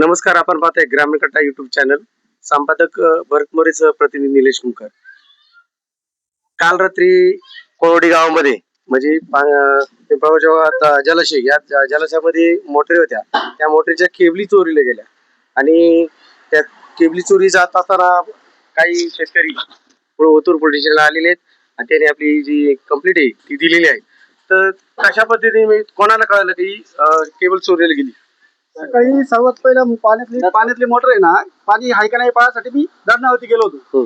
नमस्कार. आपण पाहताय ग्रामीण कट्टा युट्यूब चॅनल. संपादक भरत मोरेसह प्रतिनिधी निलेश मुकर. काल रात्री कोरडी गावामध्ये म्हणजे पिंपळगावच्या जलाशय या जलाशयामध्ये मोटरी होत्या. त्या मोटरीच्या केबली चोरीला गेल्या आणि त्या केबली चोरी जात असताना काही शेतकरी ओतूर पोलीस स्टेशनला आलेले आहेत आणि त्यांनी आपली जी कंप्लेंट आहे ती दिलेली आहे. तर कशा पद्धतीने कोणाला कळालं की केबल चोरीला गेली? सकाळी सर्वात पहिलं पाण्यातली मोटर आहे ना, पाणी आहे का नाही पाहण्यासाठी मी धरणावरती गेलो होतो.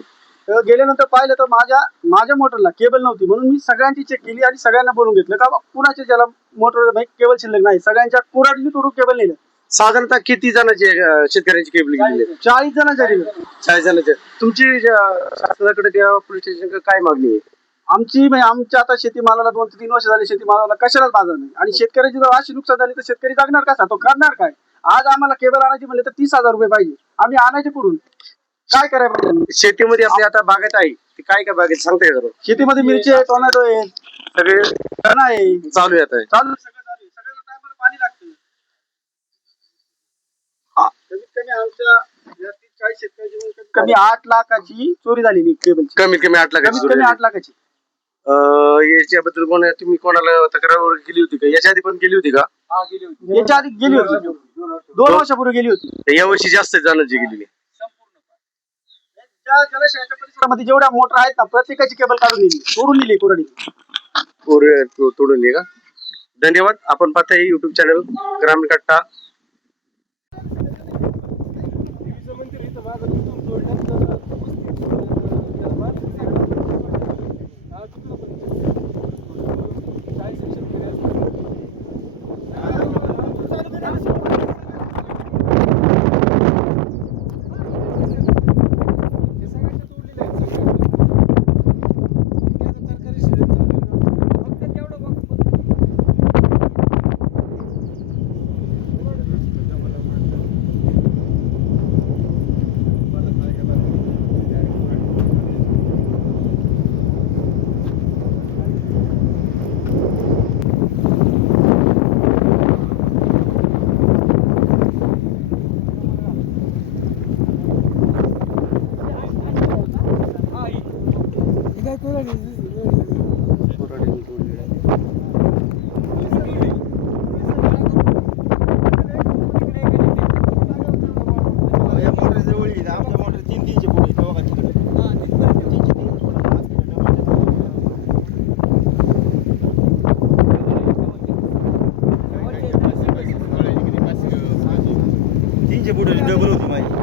तर गेल्यानंतर पाहिलं तर माझ्या मोटरला केबल नव्हती, म्हणून मी सगळ्यांची चेक केली आणि सगळ्यांना बोलून घेतलं का कुणाच्या ज्याला मोटर केबल शिल्लक नाही, सगळ्यांच्या कुराडनी तोडून केबल नेलं. साधारणतः किती जणांची शेतकऱ्यांची केबल गेलेली? 40 जणांच्या गेलं. 40 जणांच्या. तुमची शासनाकडे किंवा पोलीस स्टेशनकडे काय मागणी आहे? आमच्या आता शेतीमालाला 2 ते 3 वर्ष झाले, शेतीमालाला कशालाच बाजार नाही आणि शेतकऱ्याची जर अशी नुकसान झाली तर शेतकरी जगणार कसा, तो करणार काय? आज आम्हाला केबल आणायची म्हणले तर 30,000 रुपये पाहिजे, आम्ही आणायचे कुठून? काय करायला पाहिजे? शेतीमध्ये आपली आता बागेत आहे ती काय काय बागेत सांगता येतं? शेतीमध्ये मिरची आहे, टोमॅटो आहे, सगळे चणा आहे, चालू येत आहे. सगळं चालू आहे. सगळ्या टायमाला पाणी लागतं. कमीत कमी आमच्या 40 शेतकऱ्याची कमीत कमी 8 लाखाची चोरी झालेली केबलची. कमीत कमी 8 लाखाची कमीत कमी 8 लाखाची. याच्याबद्दल तुम्ही कोणाला तक्रार केली होती का? याच्या आधी पण केली होती का? याच्या आधी गेली होती, 2 वर्षापूर्वी गेली होती. या वर्षी जास्त जणांची गेलेली. त्या जलाशयाच्या परिसरामध्ये जेवढ्या मोटर आहेत ना, प्रत्येकाची केबल काढून दिली, तोडून दिली कोरडी. तोडून दिली का? धन्यवाद. आपण पाहताय युट्यूब चॅनल ग्रामीण कट्टा. डबल होती माझी.